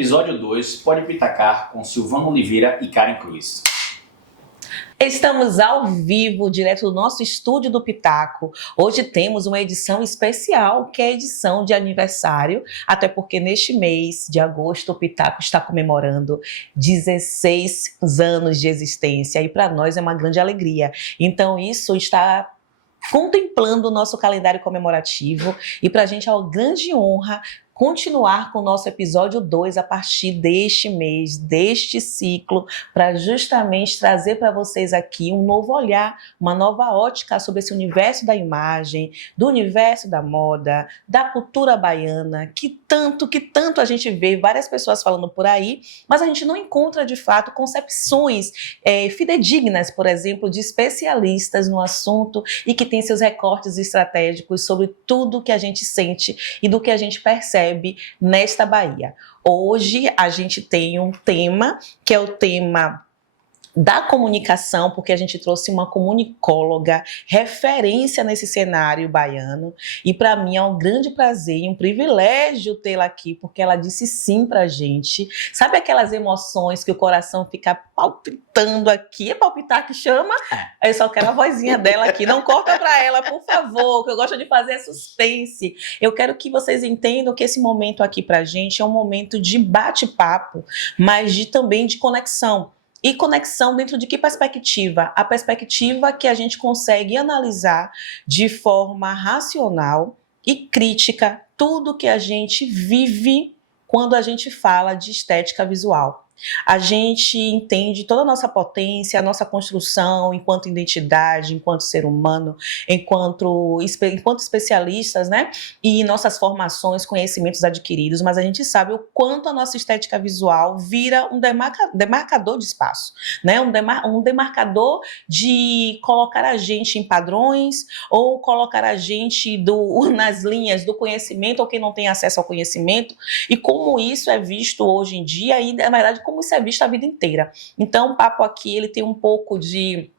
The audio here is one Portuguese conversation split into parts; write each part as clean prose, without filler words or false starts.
Episódio 2, Pode Pitacar, com Silvano Oliveira e Karen Cruz. Estamos ao vivo, direto do nosso estúdio do Pitaco. Hoje temos uma edição especial, que é a edição de aniversário, até porque neste mês de agosto o Pitaco está comemorando 16 anos de existência e para nós é uma grande alegria. Então isso está contemplando o nosso calendário comemorativo e para a gente é uma grande honra continuar com o nosso episódio 2 a partir deste mês, deste ciclo, para justamente trazer para vocês aqui um novo olhar, uma nova ótica sobre esse universo da imagem, do universo da moda, da cultura baiana, que tanto a gente vê várias pessoas falando por aí, mas a gente não encontra de fato concepções fidedignas, por exemplo, de especialistas no assunto e que têm seus recortes estratégicos sobre tudo que a gente sente e do que a gente percebe nesta Bahia. Hoje a gente tem um tema que é o tema da comunicação, porque a gente trouxe uma comunicóloga referência nesse cenário baiano e para mim é um grande prazer e um privilégio tê-la aqui, porque ela disse sim pra gente. Sabe aquelas emoções que o coração fica palpitando aqui? É palpitar que chama? Eu só quero a vozinha dela aqui, não corta pra ela, por favor, que eu gosto de fazer suspense. Eu quero que vocês entendam que esse momento aqui pra gente é um momento de bate-papo, mas também de conexão. E conexão dentro de que perspectiva? A perspectiva que a gente consegue analisar de forma racional e crítica tudo que a gente vive quando a gente fala de estética visual. A gente entende toda a nossa potência, a nossa construção enquanto identidade, enquanto ser humano, enquanto especialistas, né? E nossas formações, conhecimentos adquiridos, mas a gente sabe o quanto a nossa estética visual vira um demarcador de espaço, né? Um demarcador de colocar a gente em padrões ou colocar a gente nas linhas do conhecimento ou quem não tem acesso ao conhecimento, e como isso é visto hoje em dia e, na verdade, como isso é visto a vida inteira. Então, o papo aqui, ele tem um pouco de,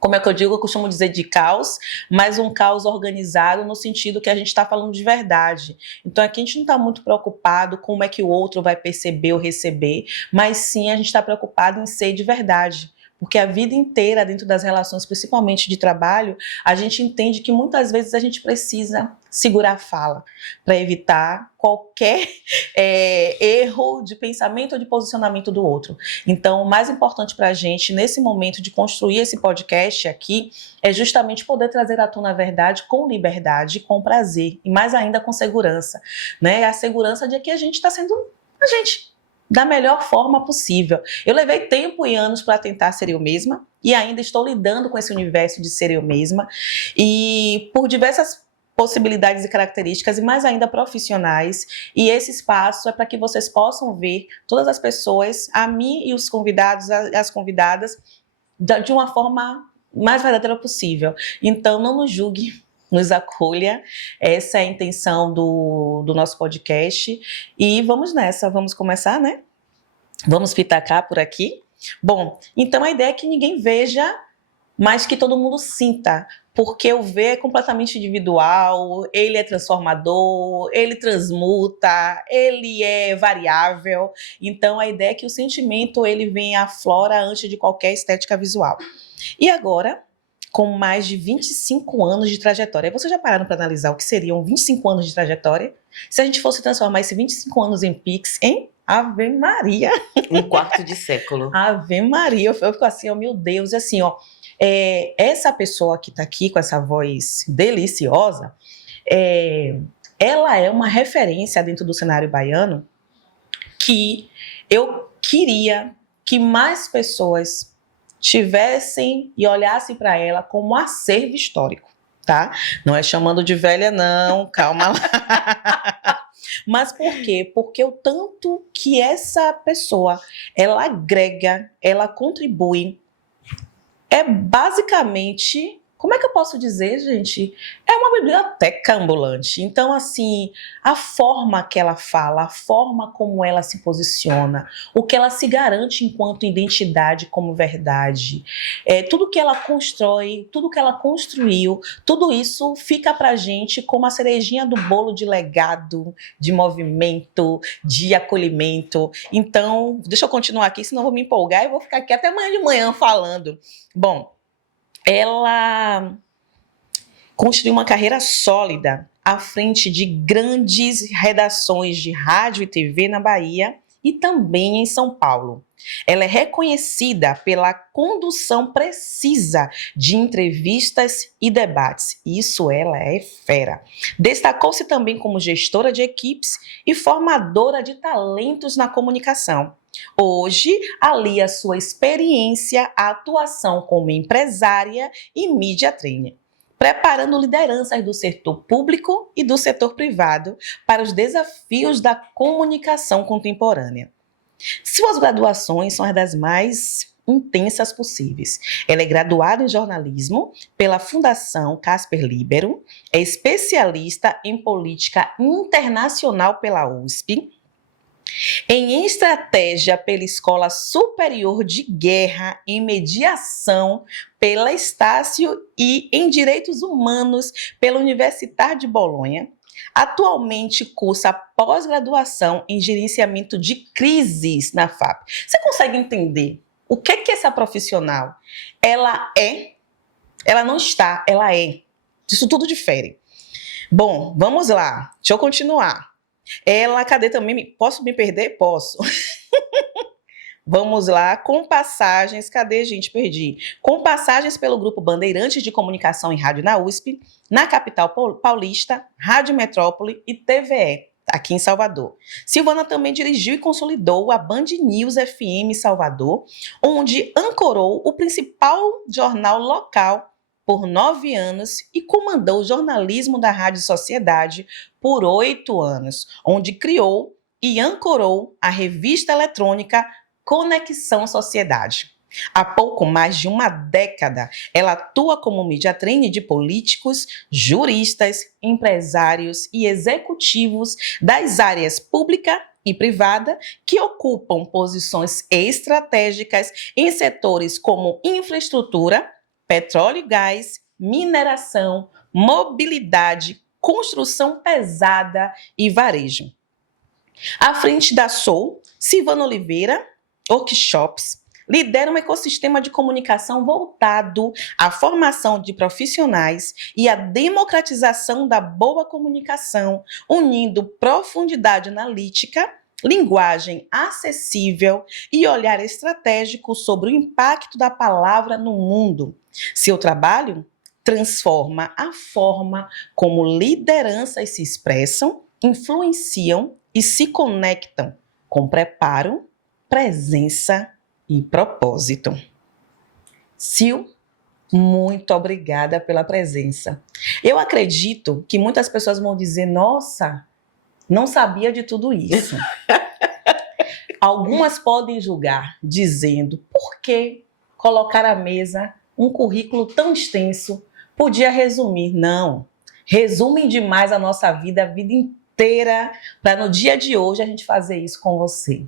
como é que eu digo, eu costumo dizer de caos, mas um caos organizado no sentido que a gente está falando de verdade. Então, aqui a gente não está muito preocupado com como é que o outro vai perceber ou receber, mas sim a gente está preocupado em ser de verdade. Porque a vida inteira, dentro das relações, principalmente de trabalho, a gente entende que muitas vezes a gente precisa segurar a fala para evitar qualquer erro de pensamento ou de posicionamento do outro. Então, o mais importante para a gente, nesse momento de construir esse podcast aqui, é justamente poder trazer à tona a verdade com liberdade, com prazer, e mais ainda com segurança, né? A segurança de que a gente está sendo a gente, da melhor forma possível. Eu levei tempo e anos para tentar ser eu mesma e ainda estou lidando com esse universo de ser eu mesma, e por diversas possibilidades e características, e mais ainda profissionais, e esse espaço é para que vocês possam ver todas as pessoas, a mim e os convidados, as convidadas, de uma forma mais verdadeira possível. Então não nos julgue, nos acolha, essa é a intenção do nosso podcast, e vamos nessa, vamos começar, né? Vamos pitacar por aqui? Bom, então a ideia é que ninguém veja, mas que todo mundo sinta, porque o ver é completamente individual, ele é transformador, ele transmuta, ele é variável, então a ideia é que o sentimento ele vem à flora antes de qualquer estética visual. E agora, com mais de 25 anos de trajetória. Vocês já pararam para analisar o que seriam 25 anos de trajetória? Se a gente fosse transformar esses 25 anos em Pix, hein? Ave Maria! Um quarto de século. Ave Maria! Eu fico assim, ó, meu Deus, assim, ó. Essa pessoa que está aqui com essa voz deliciosa, ela é uma referência dentro do cenário baiano que eu queria que mais pessoas tivessem e olhassem para ela como um acervo histórico, tá? Não é chamando de velha, não, calma lá. Mas por quê? Porque o tanto que essa pessoa, ela agrega, ela contribui, é basicamente como é que eu posso dizer, gente? É uma biblioteca ambulante. Então, assim, a forma que ela fala, a forma como ela se posiciona, o que ela se garante enquanto identidade como verdade, tudo que ela constrói, tudo que ela construiu, tudo isso fica pra gente como a cerejinha do bolo de legado, de movimento, de acolhimento. Então, deixa eu continuar aqui, senão eu vou me empolgar e vou ficar aqui até amanhã de manhã falando. Bom, ela construiu uma carreira sólida à frente de grandes redações de rádio e TV na Bahia e também em São Paulo. Ela é reconhecida pela condução precisa de entrevistas e debates. Isso ela é fera. Destacou-se também como gestora de equipes e formadora de talentos na comunicação. Hoje, alia sua experiência à atuação como empresária e media trainer, preparando lideranças do setor público e do setor privado para os desafios da comunicação contemporânea. Suas graduações são as das mais intensas possíveis. Ela é graduada em jornalismo pela Fundação Casper Libero, é especialista em política internacional pela USP, em estratégia pela Escola Superior de Guerra, em mediação pela Estácio e em direitos humanos pela Universidade de Bolonha. Atualmente cursa pós-graduação em gerenciamento de crises na FAP. Você consegue entender o que é essa profissional? Ela é, ela não está, ela é. Isso tudo difere. Bom, vamos lá. Deixa eu continuar. Ela, cadê também? Posso me perder? Posso. Vamos lá, com passagens, cadê, gente? Perdi. Com passagens pelo Grupo Bandeirantes de Comunicação e Rádio na USP, na capital paulista, Rádio Metrópole e TVE, aqui em Salvador. Silvana também dirigiu e consolidou a Band News FM Salvador, onde ancorou o principal jornal local por 9 anos e comandou o jornalismo da Rádio Sociedade por 8 anos, onde criou e ancorou a revista eletrônica Conexão Sociedade. Há pouco mais de uma década, ela atua como media trainer de políticos, juristas, empresários e executivos das áreas pública e privada que ocupam posições estratégicas em setores como infraestrutura, petróleo e gás, mineração, mobilidade, construção pesada e varejo. À frente da Soul, Silvana Oliveira, Workshops, lidera um ecossistema de comunicação voltado à formação de profissionais e à democratização da boa comunicação, unindo profundidade analítica, linguagem acessível e olhar estratégico sobre o impacto da palavra no mundo. Seu trabalho transforma a forma como lideranças se expressam, influenciam e se conectam com preparo, presença e propósito. Sil, muito obrigada pela presença. Eu acredito que muitas pessoas vão dizer, nossa, não sabia de tudo isso. Algumas podem julgar, dizendo, por que colocar à mesa um currículo tão extenso? Podia resumir. Não, resumem demais a nossa vida, a vida inteira, para no dia de hoje a gente fazer isso com você.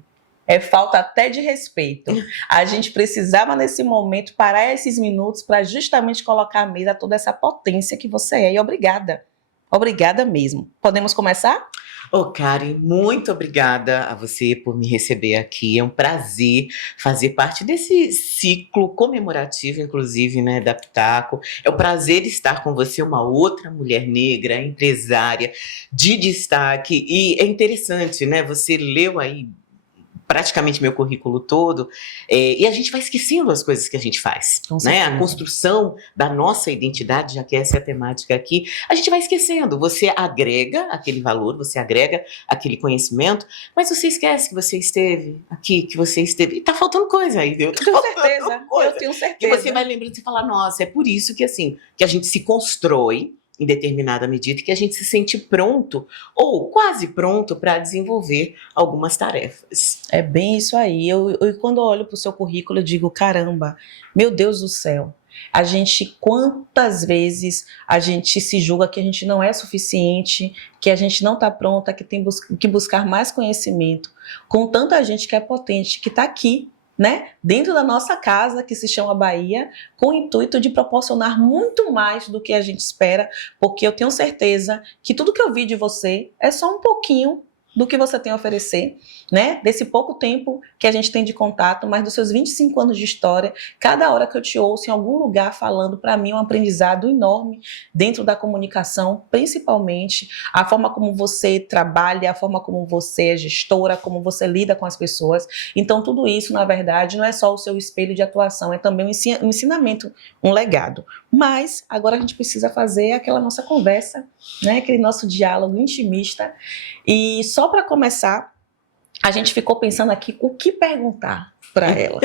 É falta até de respeito. A gente precisava, nesse momento, parar esses minutos para justamente colocar à mesa toda essa potência que você é. E obrigada. Obrigada mesmo. Podemos começar? Ô, Karen, muito obrigada a você por me receber aqui. É um prazer fazer parte desse ciclo comemorativo, inclusive, né, da Pitaco. É um prazer estar com você, uma outra mulher negra, empresária, de destaque. E é interessante, né? Você leu aí praticamente meu currículo todo, e a gente vai esquecendo as coisas que a gente faz, né? A construção da nossa identidade, já que essa é a temática aqui, a gente vai esquecendo. Você agrega aquele valor, você agrega aquele conhecimento, mas você esquece que você esteve aqui, que você esteve, e tá faltando coisa aí, viu? Com certeza, eu tenho certeza. E você vai lembrando e falar, nossa, é por isso que assim, que a gente se constrói em determinada medida, que a gente se sente pronto ou quase pronto para desenvolver algumas tarefas. É bem isso aí. Eu quando olho para o seu currículo, eu digo, caramba, meu Deus do céu, Quantas vezes a gente se julga que a gente não é suficiente, que a gente não está pronta, que tem que buscar mais conhecimento, com tanta gente que é potente, que está aqui, né, dentro da nossa casa, que se chama Bahia, com o intuito de proporcionar muito mais do que a gente espera, porque eu tenho certeza que tudo que eu vi de você é só um pouquinho do que você tem a oferecer, né? Desse pouco tempo que a gente tem de contato, mas dos seus 25 anos de história, cada hora que eu te ouço em algum lugar falando, para mim é um aprendizado enorme dentro da comunicação, principalmente a forma como você trabalha, a forma como você é gestora, como você lida com as pessoas. Então, tudo isso, na verdade, não é só o seu espelho de atuação, é também um ensinamento, um legado. Mas agora a gente precisa fazer aquela nossa conversa, né? Aquele nosso diálogo intimista. E só para começar, a gente ficou pensando aqui o que perguntar para ela.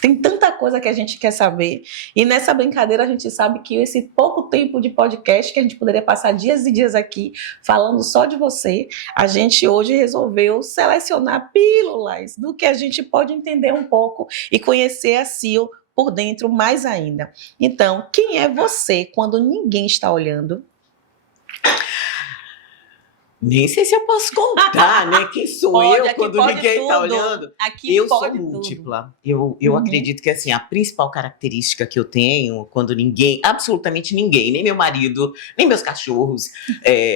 Tem tanta coisa que a gente quer saber. E nessa brincadeira a gente sabe que esse pouco tempo de podcast, que a gente poderia passar dias e dias aqui falando só de você, a gente hoje resolveu selecionar pílulas do que a gente pode entender um pouco e conhecer a Sil por dentro mais ainda. Então, quem é você quando ninguém está olhando? Nem sei se eu posso contar, né? Quem sou Pode, eu aqui quando pode ninguém tá tudo. olhando? Aqui Eu pode sou tudo. múltipla. Eu acredito que, assim, a principal característica que eu tenho quando ninguém, absolutamente ninguém, nem meu marido, nem meus cachorros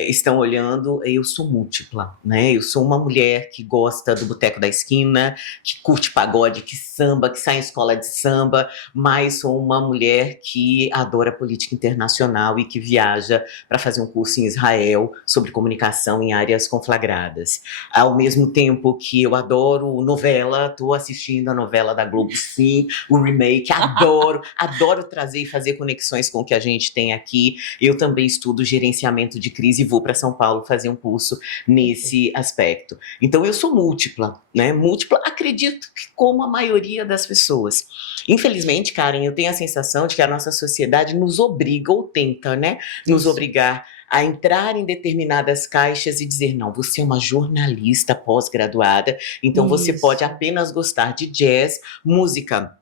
estão olhando, eu sou múltipla, né? Eu sou uma mulher que gosta do boteco da esquina, que curte pagode, que samba, que sai em escola de samba, mas sou uma mulher que adora política internacional e que viaja para fazer um curso em Israel sobre comunicação em áreas conflagradas. Ao mesmo tempo que eu adoro novela, estou assistindo a novela da Globo Sim, o remake, adoro trazer e fazer conexões com o que a gente tem aqui. Eu também estudo gerenciamento de crise e vou para São Paulo fazer um curso nesse aspecto. Então eu sou múltipla, né? Múltipla, acredito que como a maioria das pessoas. Infelizmente, Karen, eu tenho a sensação de que a nossa sociedade nos obriga, ou tenta, né? Nos obrigar a entrar em determinadas caixas e dizer, não, você é uma jornalista pós-graduada, então você pode apenas gostar de jazz, música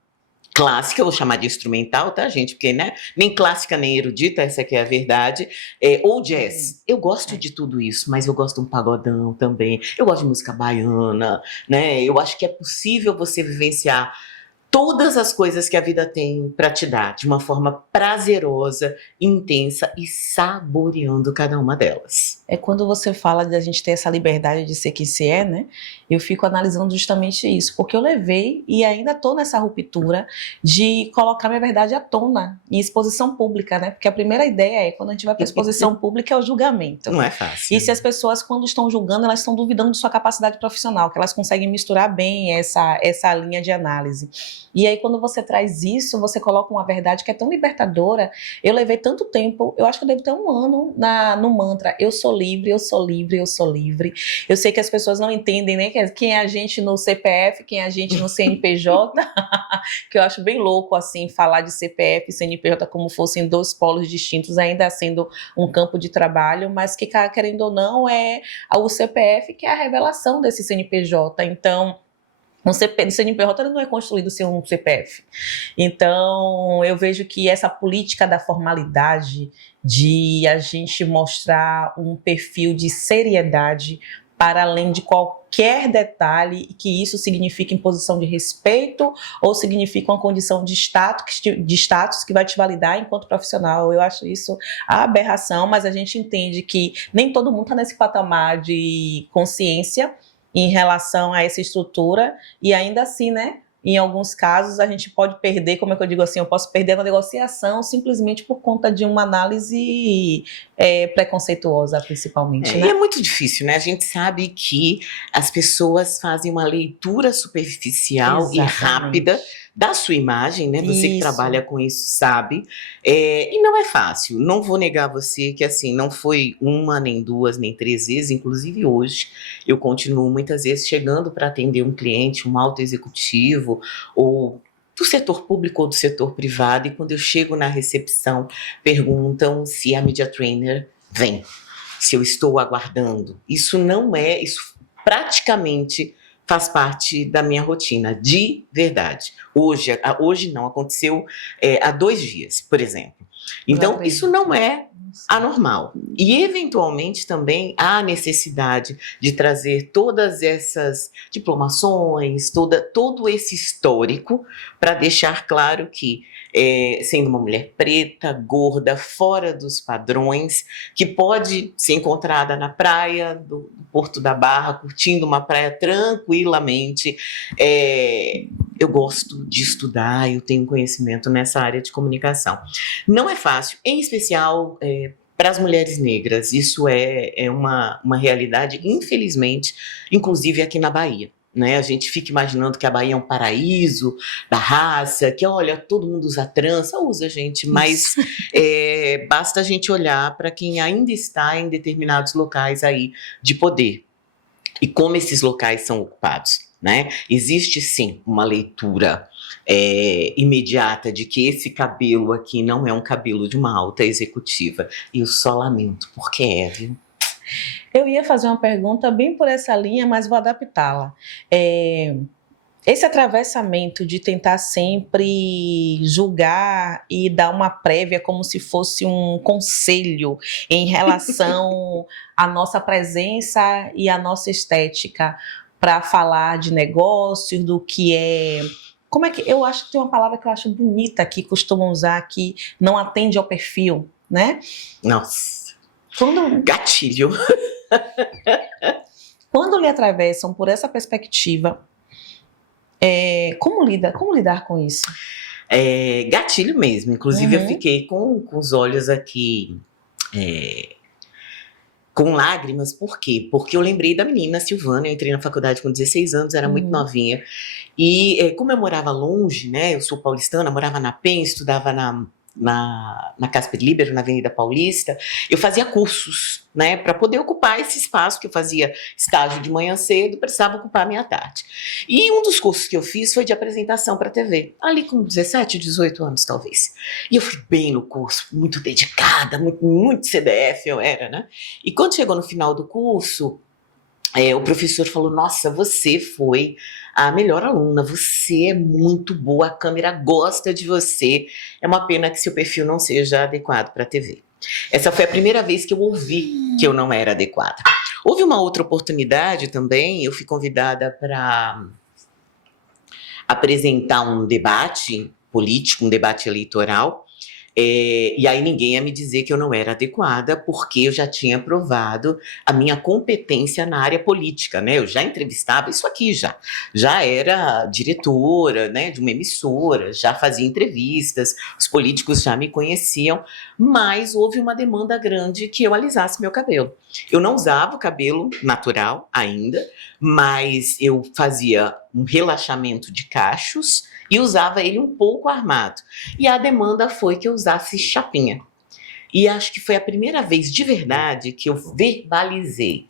clássica, eu vou chamar de instrumental, tá, gente? Porque, né, nem clássica nem erudita, essa aqui é a verdade, ou jazz. Eu gosto de tudo isso, mas eu gosto de um pagodão também, eu gosto de música baiana, né? Eu acho que é possível você vivenciar todas as coisas que a vida tem para te dar, de uma forma prazerosa, intensa e saboreando cada uma delas. É quando você fala de a gente ter essa liberdade de ser quem se é, né? Eu fico analisando justamente isso, porque eu levei e ainda estou nessa ruptura de colocar minha verdade à tona em exposição pública, né? Porque a primeira ideia é, quando a gente vai para exposição pública, é o julgamento. Não é fácil. E se as pessoas, quando estão julgando, elas estão duvidando de sua capacidade profissional, que elas conseguem misturar bem essa linha de análise. E aí, quando você traz isso, você coloca uma verdade que é tão libertadora. Eu levei tanto tempo, eu acho que eu devo ter um ano no mantra, eu sou livre, eu sou livre, eu sou livre. Eu sei que as pessoas não entendem, né, quem é a gente no CPF, quem é a gente no CNPJ, que eu acho bem louco, assim, falar de CPF e CNPJ como fossem dois polos distintos, ainda sendo um campo de trabalho, mas que, querendo ou não, é o CPF que é a revelação desse CNPJ. Então, o CNPJ não é construído sem um CPF. Então, eu vejo que essa política da formalidade, de a gente mostrar um perfil de seriedade para além de qualquer detalhe, e que isso significa imposição de respeito ou significa uma condição de status que vai te validar enquanto profissional. Eu acho isso a aberração, mas a gente entende que nem todo mundo está nesse patamar de consciência em relação a essa estrutura, e ainda assim, né, em alguns casos a gente pode perder, como é que eu digo assim, eu posso perder na negociação simplesmente por conta de uma análise preconceituosa, principalmente, né? E é muito difícil, né? A gente sabe que as pessoas fazem uma leitura superficial e rápida da sua imagem, né? Você que trabalha com isso sabe. E não é fácil. Não vou negar a você que, assim, não foi uma, nem duas, nem três vezes. Inclusive hoje, eu continuo muitas vezes chegando para atender um cliente, um alto executivo, ou do setor público ou do setor privado, e quando eu chego na recepção, perguntam se a media trainer vem, se eu estou aguardando. Isso praticamente faz parte da minha rotina, de verdade. Hoje não, aconteceu há 2 dias, por exemplo. Então, isso não é anormal. E, eventualmente, também há necessidade de trazer todas essas diplomações, todo esse histórico, para deixar claro que, sendo uma mulher preta, gorda, fora dos padrões, que pode ser encontrada na praia do Porto da Barra, curtindo uma praia tranquilamente, eu gosto de estudar, eu tenho conhecimento nessa área de comunicação. Não é fácil, em especial para as mulheres negras. Isso é uma realidade, infelizmente, inclusive aqui na Bahia. Né? A gente fica imaginando que a Bahia é um paraíso da raça, que olha, todo mundo usa trança, usa, gente, mas basta a gente olhar para quem ainda está em determinados locais aí de poder. E como esses locais são ocupados, né? Existe sim uma leitura imediata de que esse cabelo aqui não é um cabelo de uma alta executiva. E eu só lamento, porque viu? Eu ia fazer uma pergunta bem por essa linha, mas vou adaptá-la. Esse atravessamento de tentar sempre julgar e dar uma prévia como se fosse um conselho em relação à nossa presença e à nossa estética para falar de negócios, do que é... Como é que... Eu acho que tem uma palavra que eu acho bonita que costumam usar, que não atende ao perfil, né? Nossa, Quando... gatilho. Quando lhe atravessam por essa perspectiva, como lidar com isso? Gatilho mesmo. Inclusive, eu fiquei com os olhos aqui com lágrimas. Por quê? Porque eu lembrei da menina Silvana. Eu entrei na faculdade com 16 anos, era muito novinha. E como eu morava longe, né? Eu sou paulistana, morava na Penha, estudava na Casper Libero, na Avenida Paulista, eu fazia cursos, né, para poder ocupar esse espaço, que eu fazia estágio de manhã cedo, precisava ocupar a minha tarde. E um dos cursos que eu fiz foi de apresentação para TV, ali com 17, 18 anos talvez. E eu fui bem no curso, muito dedicada, muito CDF eu era, né? E quando chegou no final do curso, o professor falou: nossa, você foi a melhor aluna, você é muito boa, a câmera gosta de você, é uma pena que seu perfil não seja adequado para a TV. Essa foi a primeira vez que eu ouvi que eu não era adequada. Houve uma outra oportunidade também, eu fui convidada para apresentar um debate político, um debate eleitoral, e aí ninguém ia me dizer que eu não era adequada, porque eu já tinha provado a minha competência na área política, né? Eu já entrevistava isso aqui, já era diretora, né, de uma emissora, já fazia entrevistas, os políticos já me conheciam, mas houve uma demanda grande que eu alisasse meu cabelo. Eu não usava o cabelo natural ainda, mas eu fazia um relaxamento de cachos e usava ele um pouco armado. E a demanda foi que eu usasse chapinha. E acho que foi a primeira vez de verdade que eu verbalizei: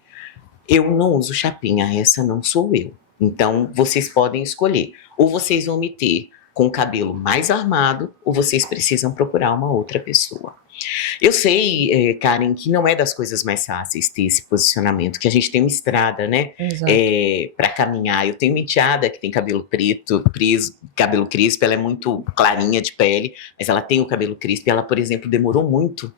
eu não uso chapinha, essa não sou eu. Então, vocês podem escolher. Ou vocês vão me ter com o cabelo mais armado, ou vocês precisam procurar uma outra pessoa. Eu sei, Karen, que não é das coisas mais fáceis ter esse posicionamento, que a gente tem uma estrada, né, para caminhar. Eu tenho uma enteada que tem cabelo preto, cabelo crispo, ela é muito clarinha de pele, mas ela tem o cabelo crispo, e ela, por exemplo, demorou muito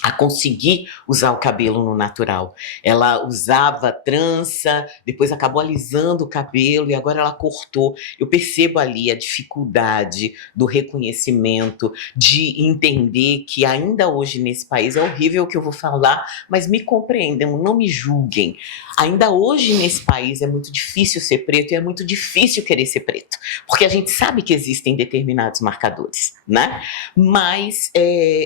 a conseguir usar o cabelo no natural. Ela usava trança, depois acabou alisando o cabelo e agora ela cortou. Eu percebo ali a dificuldade do reconhecimento, de entender que ainda hoje nesse país, é horrível o que eu vou falar, mas me compreendam, não me julguem. Ainda hoje nesse país é muito difícil ser preto e é muito difícil querer ser preto, porque a gente sabe que existem determinados marcadores, né? Mas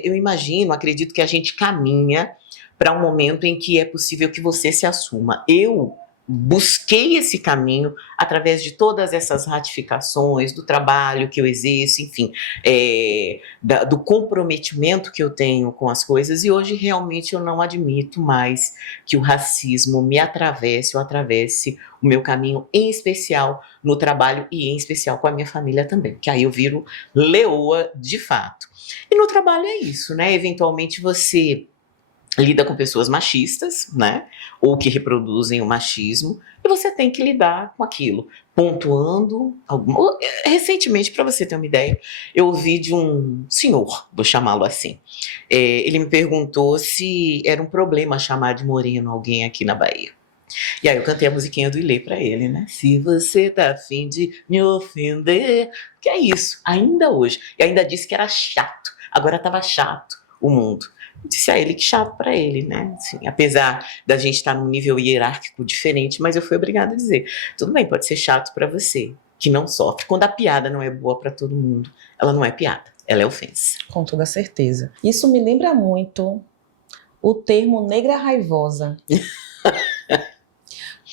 eu imagino, acredito que a gente caminha para um momento em que é possível que você se assuma. Eu busquei esse caminho através de todas essas ratificações, do trabalho que eu exerço, enfim, do comprometimento que eu tenho com as coisas, e hoje realmente eu não admito mais que o racismo me atravesse ou atravesse o meu caminho, em especial no trabalho e em especial com a minha família também, que aí eu viro leoa de fato. E no trabalho é isso, né? Eventualmente você lida com pessoas machistas, né? Ou que reproduzem o machismo, e você tem que lidar com aquilo, pontuando alguma. Recentemente, para você ter uma ideia, eu ouvi de um senhor, vou chamá-lo assim. Ele me perguntou se era um problema chamar de moreno alguém aqui na Bahia. E aí eu cantei a musiquinha do Ilê pra ele, né? Se você tá afim de me ofender, que é isso, ainda hoje. E ainda disse que era chato, agora tava chato o mundo. Eu disse a ele que chato pra ele, né? Assim, apesar da gente estar num nível hierárquico diferente, mas eu fui obrigada a dizer, tudo bem, pode ser chato pra você, que não sofre. Quando a piada não é boa pra todo mundo, ela não é piada, ela é ofensa. Com toda certeza. Isso me lembra muito o termo negra raivosa.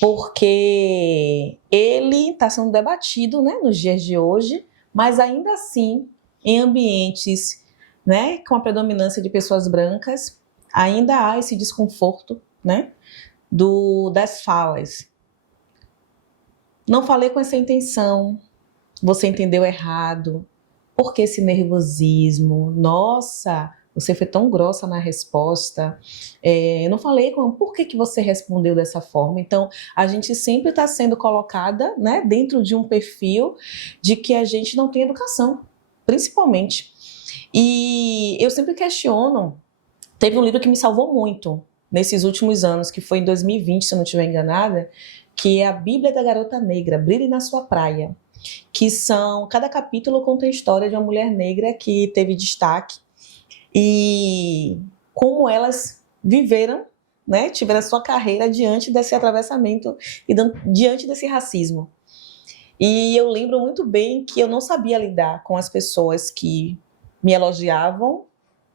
Porque ele está sendo debatido, né, nos dias de hoje, mas ainda assim, em ambientes, né, com a predominância de pessoas brancas, ainda há esse desconforto, né, das falas. Não falei com essa intenção, você entendeu errado, por que esse nervosismo? Nossa, você foi tão grossa na resposta, eu não falei por que você respondeu dessa forma. Então, a gente sempre está sendo colocada, né, dentro de um perfil de que a gente não tem educação, principalmente. E eu sempre questiono, teve um livro que me salvou muito nesses últimos anos, que foi em 2020, se eu não estiver enganada, que é a Bíblia da Garota Negra, Brilhe na Sua Praia, que cada capítulo conta a história de uma mulher negra que teve destaque, e como elas viveram, né, tiveram a sua carreira diante desse atravessamento e diante desse racismo. E eu lembro muito bem que eu não sabia lidar com as pessoas que me elogiavam,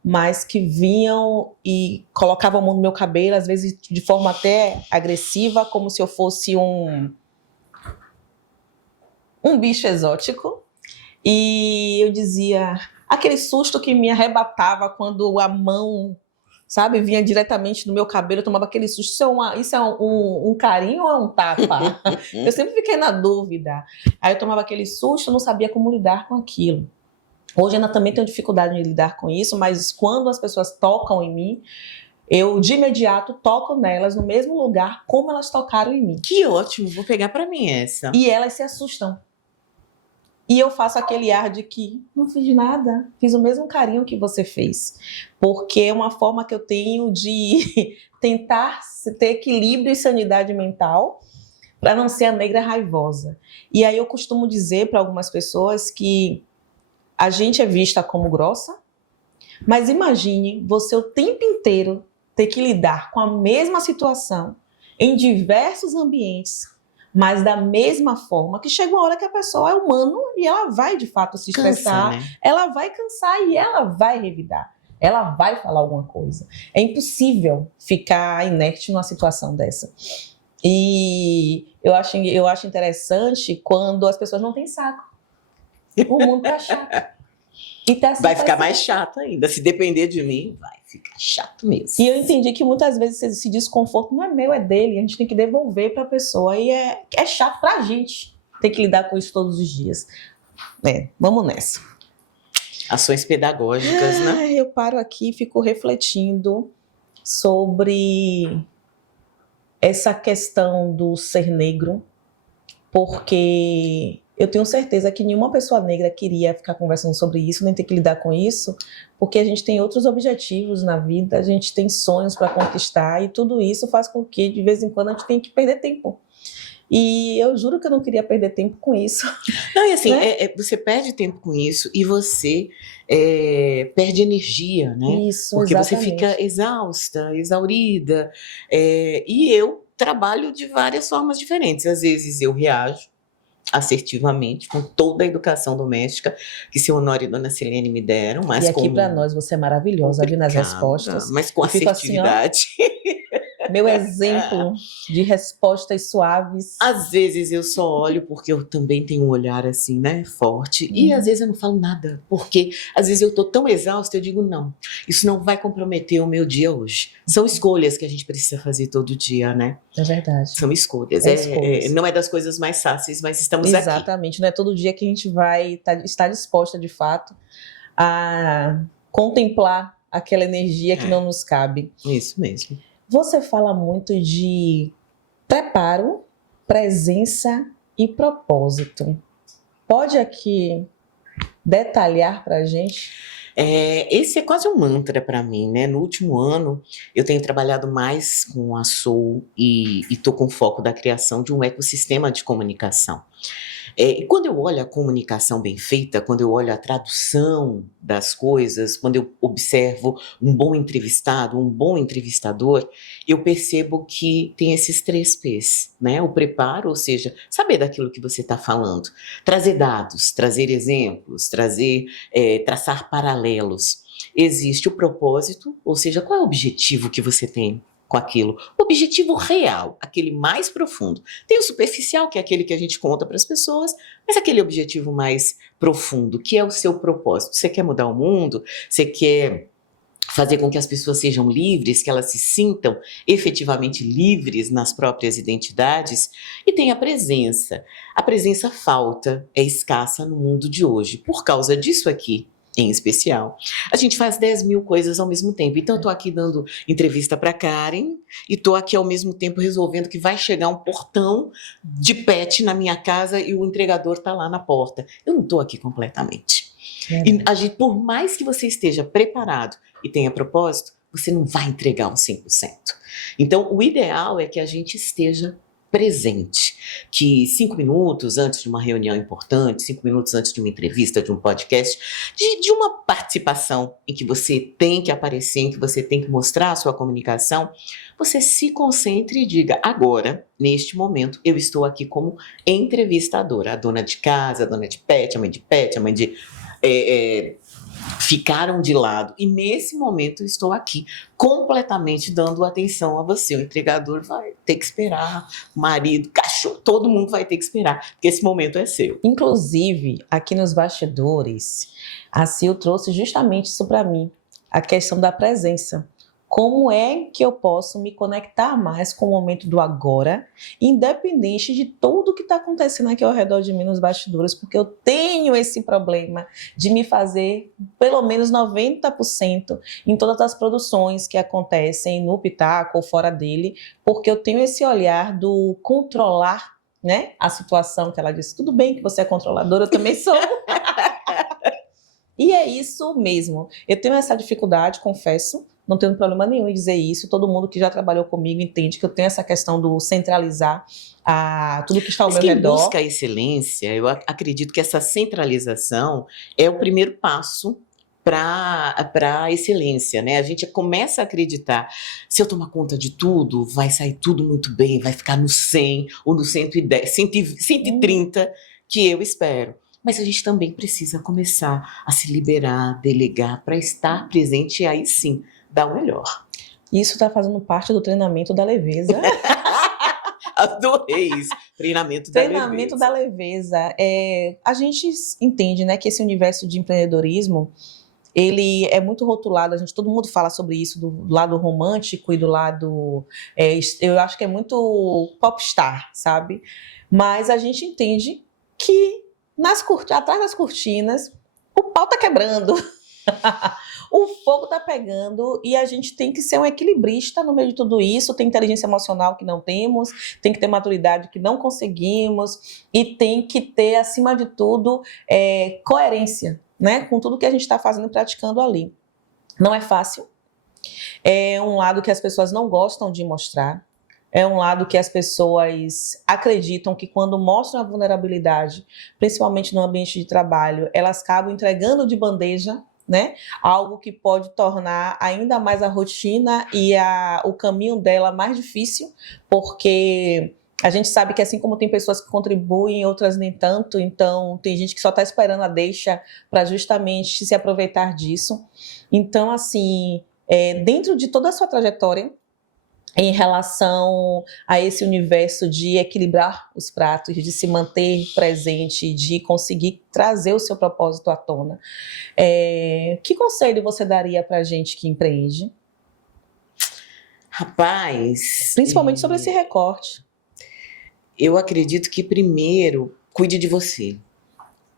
mas que vinham e colocavam a mão no meu cabelo, às vezes de forma até agressiva, como se eu fosse um bicho exótico. E eu dizia... Aquele susto que me arrebatava quando a mão, sabe, vinha diretamente no meu cabelo, eu tomava aquele susto. Isso é um carinho ou é um tapa? Eu sempre fiquei na dúvida. Aí eu tomava aquele susto, eu não sabia como lidar com aquilo. Hoje eu ainda também tenho dificuldade de lidar com isso, mas quando as pessoas tocam em mim, eu de imediato toco nelas no mesmo lugar como elas tocaram em mim. Que ótimo, vou pegar pra mim essa. E elas se assustam. E eu faço aquele ar de que não fiz nada, fiz o mesmo carinho que você fez. Porque é uma forma que eu tenho de tentar ter equilíbrio e sanidade mental para não ser a negra raivosa. E aí eu costumo dizer para algumas pessoas que a gente é vista como grossa, mas imagine você o tempo inteiro ter que lidar com a mesma situação em diversos ambientes, mas da mesma forma, que chega uma hora que a pessoa é humana e ela vai de fato se estressar, Cansa, né? ela vai cansar e ela vai revidar, ela vai falar alguma coisa. É impossível ficar inerte numa situação dessa. E eu acho interessante quando as pessoas não têm saco. O mundo tá chato. E tá assim, Vai ficar mais chato ainda. Se depender de mim, vai ficar chato mesmo. E eu entendi que muitas vezes esse desconforto não é meu, é dele. A gente tem que devolver para a pessoa. E é chato pra gente ter que lidar com isso todos os dias. Vamos nessa. Ações pedagógicas, né? Eu paro aqui e fico refletindo sobre essa questão do ser negro, porque eu tenho certeza que nenhuma pessoa negra queria ficar conversando sobre isso, nem ter que lidar com isso, porque a gente tem outros objetivos na vida, a gente tem sonhos para conquistar, e tudo isso faz com que, de vez em quando, a gente tenha que perder tempo. E eu juro que eu não queria perder tempo com isso. Não, e assim, Né? você perde tempo com isso e você perde energia, né? Isso, Porque você exatamente. fica exausta, exaurida. E eu trabalho de várias formas diferentes. Às vezes eu reajo assertivamente, com toda a educação doméstica que seu Honório e Dona Silene me deram. Mas E aqui para nós você é maravilhosa, viu, nas Obrigada, respostas. mas com Eu fico assim, ó, assertividade. meu exemplo de respostas suaves. Às vezes eu só olho porque eu também tenho um olhar assim, né, forte. E às vezes eu não falo nada, porque às vezes eu tô tão exausta, eu digo não, isso não vai comprometer o meu dia hoje. São escolhas que a gente precisa fazer todo dia, né? É verdade. São escolhas. Escolhas. Não é das coisas mais fáceis, mas estamos aqui. Exatamente, não é todo dia que a gente vai estar disposta de fato a contemplar aquela energia que É. não nos cabe. Isso mesmo. Você fala muito de preparo, presença e propósito. Pode aqui detalhar para a gente? Esse é quase um mantra para mim, né? No último ano, eu tenho trabalhado mais com a Soul e estou com foco da criação de um ecossistema de comunicação. E quando eu olho a comunicação bem feita, quando eu olho a tradução das coisas, quando eu observo um bom entrevistado, um bom entrevistador, eu percebo que tem esses 3 P's, né? O preparo, ou seja, saber daquilo que você está falando, trazer dados, trazer exemplos, traçar paralelos. Existe o propósito, ou seja, qual é o objetivo que você tem com aquilo? O objetivo real, aquele mais profundo. Tem o superficial, que é aquele que a gente conta para as pessoas, mas aquele objetivo mais profundo, que é o seu propósito. Você quer mudar o mundo? Você quer fazer com que as pessoas sejam livres, que elas se sintam efetivamente livres nas próprias identidades? E tem a presença. A presença falta, é escassa no mundo de hoje, por causa disso aqui. Em especial, a gente faz 10 mil coisas ao mesmo tempo. Então, eu tô aqui dando entrevista para Karen e tô aqui ao mesmo tempo resolvendo que vai chegar um portão de pet na minha casa e o entregador tá lá na porta. Eu não tô aqui completamente. E por mais que você esteja preparado e tenha propósito, você não vai entregar um 100%. Então, o ideal é que a gente esteja presente, que 5 minutos antes de uma reunião importante, 5 minutos antes de uma entrevista, de um podcast, de uma participação em que você tem que aparecer, em que você tem que mostrar a sua comunicação, você se concentre e diga: agora, neste momento, eu estou aqui como entrevistadora, a dona de casa, a dona de pet, a mãe de ficaram de lado, e nesse momento eu estou aqui completamente dando atenção a você. O entregador vai ter que esperar, o marido, cachorro, todo mundo vai ter que esperar, porque esse momento é seu. Inclusive, aqui nos bastidores, a Sil trouxe justamente isso para mim, a questão da presença. Como é que eu posso me conectar mais com o momento do agora, independente de tudo que está acontecendo aqui ao redor de mim nos bastidores, porque eu tenho esse problema de me fazer pelo menos 90% em todas as produções que acontecem no Pitaco ou fora dele, porque eu tenho esse olhar do controlar, né, a situação, que ela disse: tudo bem que você é controladora, eu também sou. E é isso mesmo. Eu tenho essa dificuldade, confesso, não tenho problema nenhum em dizer isso. Todo mundo que já trabalhou comigo entende que eu tenho essa questão do centralizar tudo que está ao Mas meu quem redor. busca a excelência, eu acredito que essa centralização é o primeiro passo para a excelência, né? A gente começa a acreditar: se eu tomar conta de tudo, vai sair tudo muito bem, vai ficar no 100 ou no 110, 130 que eu espero. Mas a gente também precisa começar a se liberar, delegar, para estar presente e aí sim dar o melhor. Isso está fazendo parte do treinamento da leveza. Adorei isso. Treinamento da leveza. A gente entende, né, que esse universo de empreendedorismo, ele é muito rotulado. Todo mundo fala sobre isso, do lado romântico e do lado, eu acho que é muito popstar, sabe? Mas a gente entende que atrás das cortinas, o pau tá quebrando, o fogo tá pegando, e a gente tem que ser um equilibrista no meio de tudo isso. Tem inteligência emocional que não temos, tem que ter maturidade que não conseguimos, e tem que ter, acima de tudo, coerência, né, com tudo que a gente está fazendo e praticando ali. Não é fácil, é um lado que as pessoas não gostam de mostrar, é um lado que as pessoas acreditam que quando mostram a vulnerabilidade, principalmente no ambiente de trabalho, elas acabam entregando de bandeja, né? Algo que pode tornar ainda mais a rotina e o caminho dela mais difícil, porque a gente sabe que, assim como tem pessoas que contribuem, outras nem tanto, então tem gente que só está esperando a deixa para justamente se aproveitar disso. Então, assim, dentro de toda a sua trajetória, em relação a esse universo de equilibrar os pratos, de se manter presente, de conseguir trazer o seu propósito à tona, que conselho você daria para a gente que empreende? Rapaz... Principalmente sobre esse recorte. Eu acredito que primeiro, cuide de você.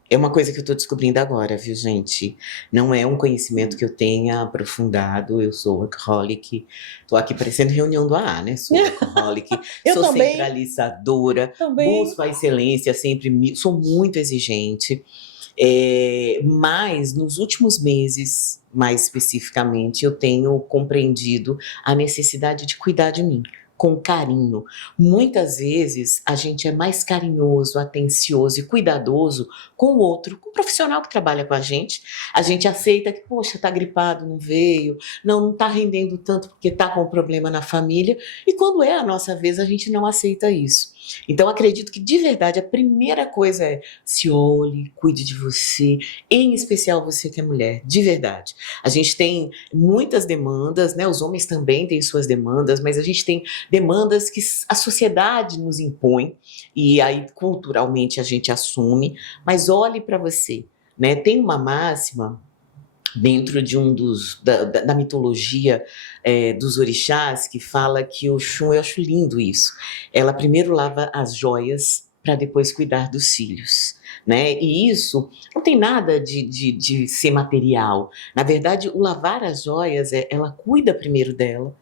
É uma coisa que eu tô descobrindo agora, viu, gente? Não é um conhecimento que eu tenha aprofundado. Eu sou workaholic. Tô aqui parecendo reunião do AA, né? Sou workaholic, Eu sou também, centralizadora, também. busco a excelência sempre, sou muito exigente. Mas nos últimos meses, mais especificamente, eu tenho compreendido a necessidade de cuidar de mim. Com carinho. Muitas vezes a gente é mais carinhoso, atencioso e cuidadoso com o outro, com o profissional que trabalha com a gente. A gente aceita que, poxa, tá gripado, não veio, não tá rendendo tanto porque tá com um problema na família. E quando é a nossa vez, a gente não aceita isso. Então, acredito que de verdade a primeira coisa é se olhe, cuide de você, em especial você que é mulher, de verdade. A gente tem muitas demandas, né? Os homens também têm suas demandas, mas a gente tem demandas que a sociedade nos impõe e aí culturalmente a gente assume, mas olhe para você, né? Tem uma máxima dentro de da mitologia dos orixás que fala que o Xun, eu acho lindo isso, ela primeiro lava as joias para depois cuidar dos filhos, né? E isso não tem nada de ser material. Na verdade, o lavar as joias, ela cuida primeiro dela,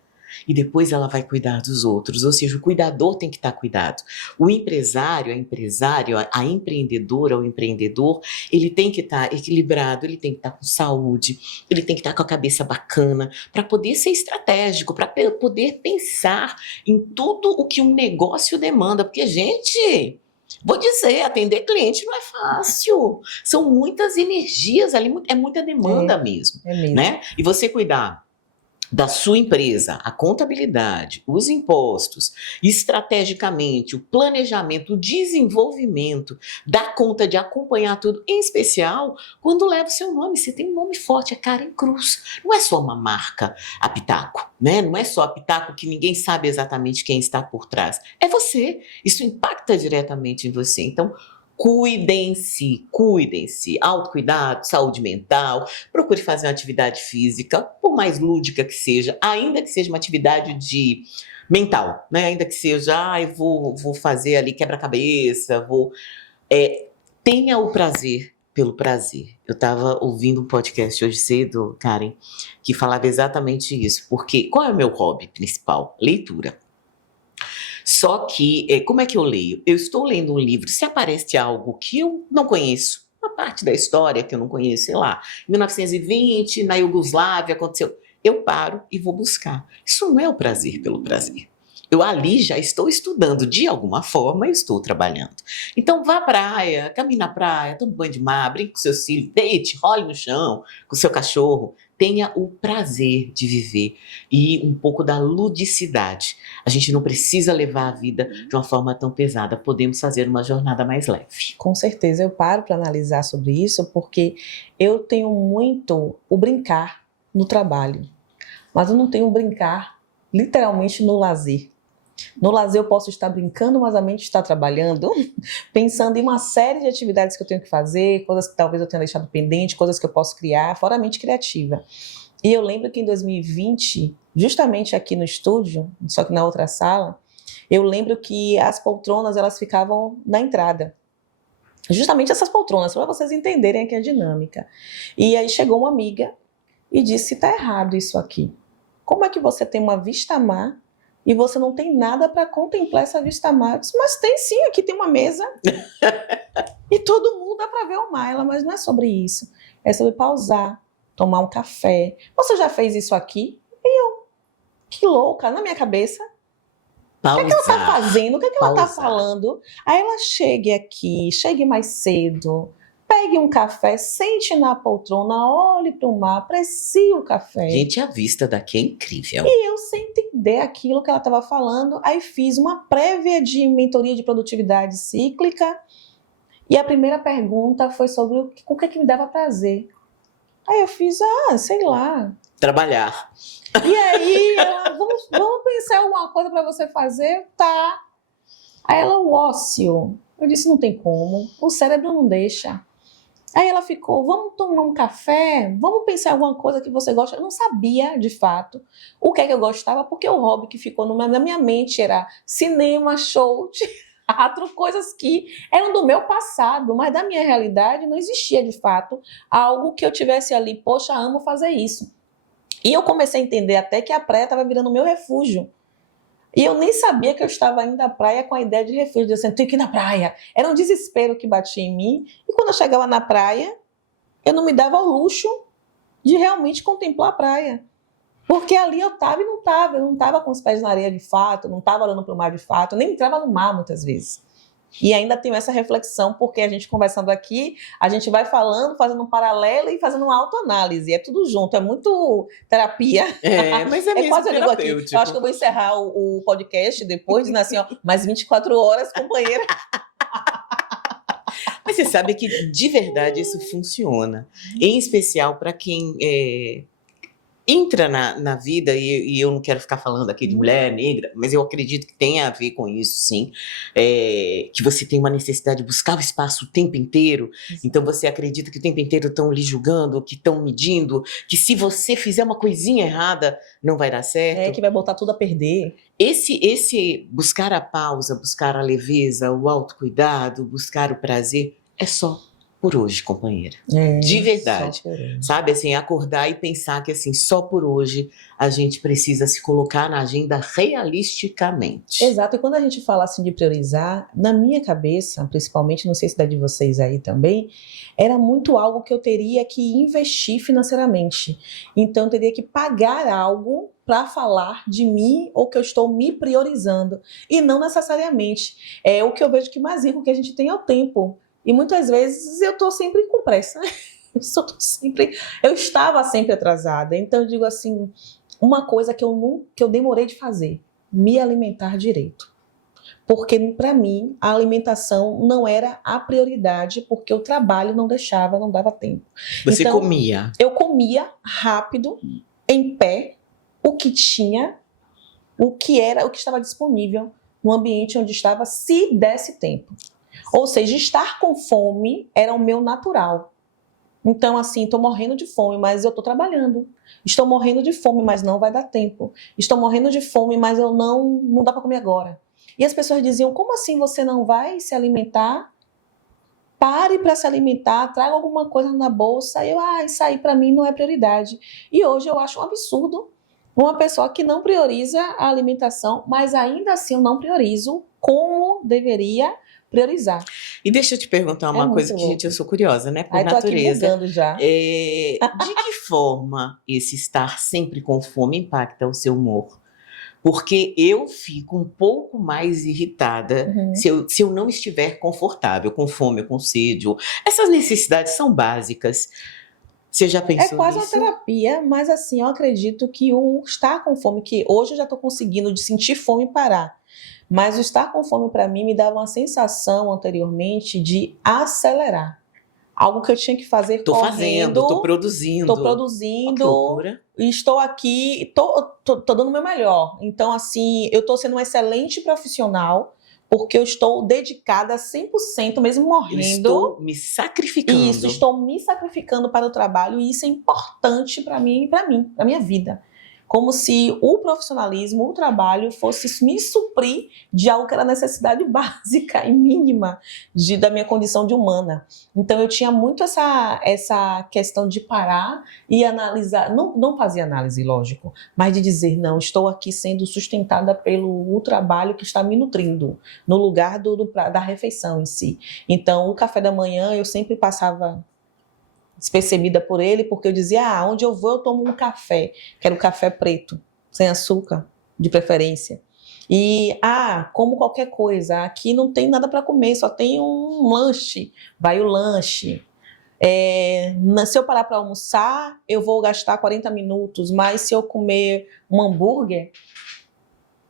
e depois ela vai cuidar dos outros, ou seja, o cuidador tem que estar cuidado. O empresário, a empresária, a empreendedora, o empreendedor, ele tem que estar equilibrado, ele tem que estar com saúde, ele tem que estar com a cabeça bacana, para poder ser estratégico, para poder pensar em tudo o que um negócio demanda, porque, gente... Vou dizer, atender cliente não é fácil. São muitas energias ali, é muita demanda mesmo, É mesmo. né? E você cuidar da sua empresa, a contabilidade, os impostos, estrategicamente, o planejamento, o desenvolvimento, dar conta de acompanhar tudo, em especial quando leva o seu nome. Você tem um nome forte, é Karen Cruz. Não é só uma marca, a Pitaco, né? Não é só a Pitaco que ninguém sabe exatamente quem está por trás. É você. Isso impacta diretamente em você. Então, cuidem-se, autocuidado, saúde mental, procure fazer uma atividade física, por mais lúdica que seja, ainda que seja uma atividade de mental, né? Ainda que seja, eu vou fazer ali quebra-cabeça, tenha o prazer pelo prazer. Eu estava ouvindo um podcast hoje cedo, Karen, que falava exatamente isso, porque qual é o meu hobby principal? Leitura. Só que, como é que eu leio? Eu estou lendo um livro, se aparece algo que eu não conheço, uma parte da história que eu não conheço, sei lá, 1920, na Iugoslávia aconteceu, eu paro e vou buscar. Isso não é o prazer pelo prazer. Eu ali já estou estudando, de alguma forma eu estou trabalhando. Então vá à praia, caminhe na praia, tome banho de mar, brinque com seus filhos, deite, role no chão com seu cachorro. Tenha o prazer de viver e um pouco da ludicidade. A gente não precisa levar a vida de uma forma tão pesada, podemos fazer uma jornada mais leve. Com certeza, eu paro para analisar sobre isso porque eu tenho muito o brincar no trabalho, mas eu não tenho o brincar literalmente no lazer. No lazer eu posso estar brincando, mas a mente está trabalhando, pensando em uma série de atividades que eu tenho que fazer, coisas que talvez eu tenha deixado pendente, coisas que eu posso criar, fora a mente criativa. E eu lembro que em 2020, justamente aqui no estúdio, só que na outra sala, eu lembro que as poltronas elas ficavam na entrada. Justamente essas poltronas, para vocês entenderem aqui a dinâmica. E aí chegou uma amiga e disse, tá errado isso aqui. Como é que você tem uma vista má e você não tem nada para contemplar essa vista mar? Eu disse, mas tem sim, aqui tem uma mesa e todo mundo dá para ver o mar. Ela, mas não é sobre isso, é sobre pausar, tomar um café. Você já fez isso aqui? E eu, que louca, na minha cabeça. O que é que ela está fazendo? O que é que ela está falando? Aí ela chegue aqui, chegue mais cedo, pegue um café, sente na poltrona, olhe para o mar, aprecie o café. Gente, a vista daqui é incrível. E eu, sem entender aquilo que ela estava falando, aí fiz uma prévia de mentoria de produtividade cíclica e a primeira pergunta foi sobre o que me dava prazer. Aí eu fiz, sei lá. Trabalhar. E aí ela, vamos pensar alguma coisa para você fazer? Tá. Aí ela, o ócio. Eu disse, não tem como, o cérebro não deixa. Aí ela ficou, vamos tomar um café? Vamos pensar em alguma coisa que você gosta? Eu não sabia, de fato, o que é que eu gostava, porque o hobby que ficou na minha mente era cinema, show, coisas que eram do meu passado, mas da minha realidade não existia, de fato, algo que eu tivesse ali, poxa, amo fazer isso. E eu comecei a entender até que a praia estava virando meu refúgio. E eu nem sabia que eu estava indo à praia com a ideia de refúgio, de assim, tenho que ir na praia. Era um desespero que batia em mim. E quando eu chegava na praia, eu não me dava o luxo de realmente contemplar a praia. Porque ali eu não estava com os pés na areia de fato, não estava olhando para o mar de fato, nem entrava no mar muitas vezes. E ainda tenho essa reflexão, porque a gente conversando aqui, a gente vai falando, fazendo um paralelo e fazendo uma autoanálise. É tudo junto, é muito terapia. Mas é É mesmo quase eu digo aqui, terapêutico. eu acho que eu vou encerrar o podcast depois, dizendo assim, ó, mais 24 horas, companheira. Mas você sabe que de verdade isso funciona. Em especial para quem entra na vida, e eu não quero ficar falando aqui de mulher negra, mas eu acredito que tem a ver com isso, sim. Que você tem uma necessidade de buscar o espaço o tempo inteiro, então você acredita que o tempo inteiro estão lhe julgando, que estão medindo, que se você fizer uma coisinha errada, não vai dar certo. Que vai botar tudo a perder. Esse buscar a pausa, buscar a leveza, o autocuidado, buscar o prazer, é só por hoje, companheira. De verdade. Sabe, assim, acordar e pensar que, assim, só por hoje a gente precisa se colocar na agenda realisticamente. Exato, e quando a gente fala assim de priorizar, na minha cabeça, principalmente, não sei se da de vocês aí também, era muito algo que eu teria que investir financeiramente. Então, eu teria que pagar algo para falar de mim ou que eu estou me priorizando. E não necessariamente. O que eu vejo que mais rico que a gente tem é o tempo. E muitas vezes eu estou sempre com pressa. Eu estava sempre atrasada. Então eu digo assim, uma coisa que eu demorei de fazer, me alimentar direito. Porque para mim a alimentação não era a prioridade, porque o trabalho não deixava, não dava tempo. Você então, comia? Eu comia rápido, em pé, o que tinha, o que estava disponível no ambiente onde estava, se desse tempo. Ou seja, estar com fome era o meu natural. Então, assim, estou morrendo de fome, mas eu estou trabalhando. Estou morrendo de fome, mas não vai dar tempo. Estou morrendo de fome, mas eu não dá para comer agora. E as pessoas diziam, como assim você não vai se alimentar? Pare para se alimentar, traga alguma coisa na bolsa. Isso aí para mim não é prioridade. E hoje eu acho um absurdo uma pessoa que não prioriza a alimentação, mas ainda assim eu não priorizo como deveria priorizar. E deixa eu te perguntar uma coisa que, gente, eu sou curiosa, né? Por natureza. Tô aqui bugando já. De que forma esse estar sempre com fome impacta o seu humor? Porque eu fico um pouco mais irritada se eu não estiver confortável, com fome ou com sede. Essas necessidades são básicas. Você já pensou nisso? É quase uma terapia, mas assim, eu acredito que o estar com fome, que hoje eu já estou conseguindo de sentir fome e parar, mas o estar com fome para mim me dava uma sensação anteriormente de acelerar. Algo que eu tinha que fazer correndo. Estou produzindo. Estou produzindo. Que loucura. Estou aqui, estou dando o meu melhor. Então, assim, eu estou sendo um excelente profissional, porque eu estou dedicada 100%, mesmo morrendo. Estou me sacrificando. Isso, estou me sacrificando para o trabalho, e isso é importante para mim, para minha vida. Como se o profissionalismo, o trabalho, fosse me suprir de algo que era necessidade básica e mínima da minha condição de humana. Então eu tinha muito essa questão de parar e analisar, não fazia análise, lógico, mas de dizer, não, estou aqui sendo sustentada pelo trabalho que está me nutrindo, no lugar da refeição em si. Então o café da manhã eu sempre passava despercebida por ele, porque eu dizia, onde eu vou eu tomo um café, quero café preto, sem açúcar, de preferência. E, como qualquer coisa, aqui não tem nada para comer, só tem um lanche, vai o lanche. Se eu parar para almoçar, eu vou gastar 40 minutos, mas se eu comer um hambúrguer,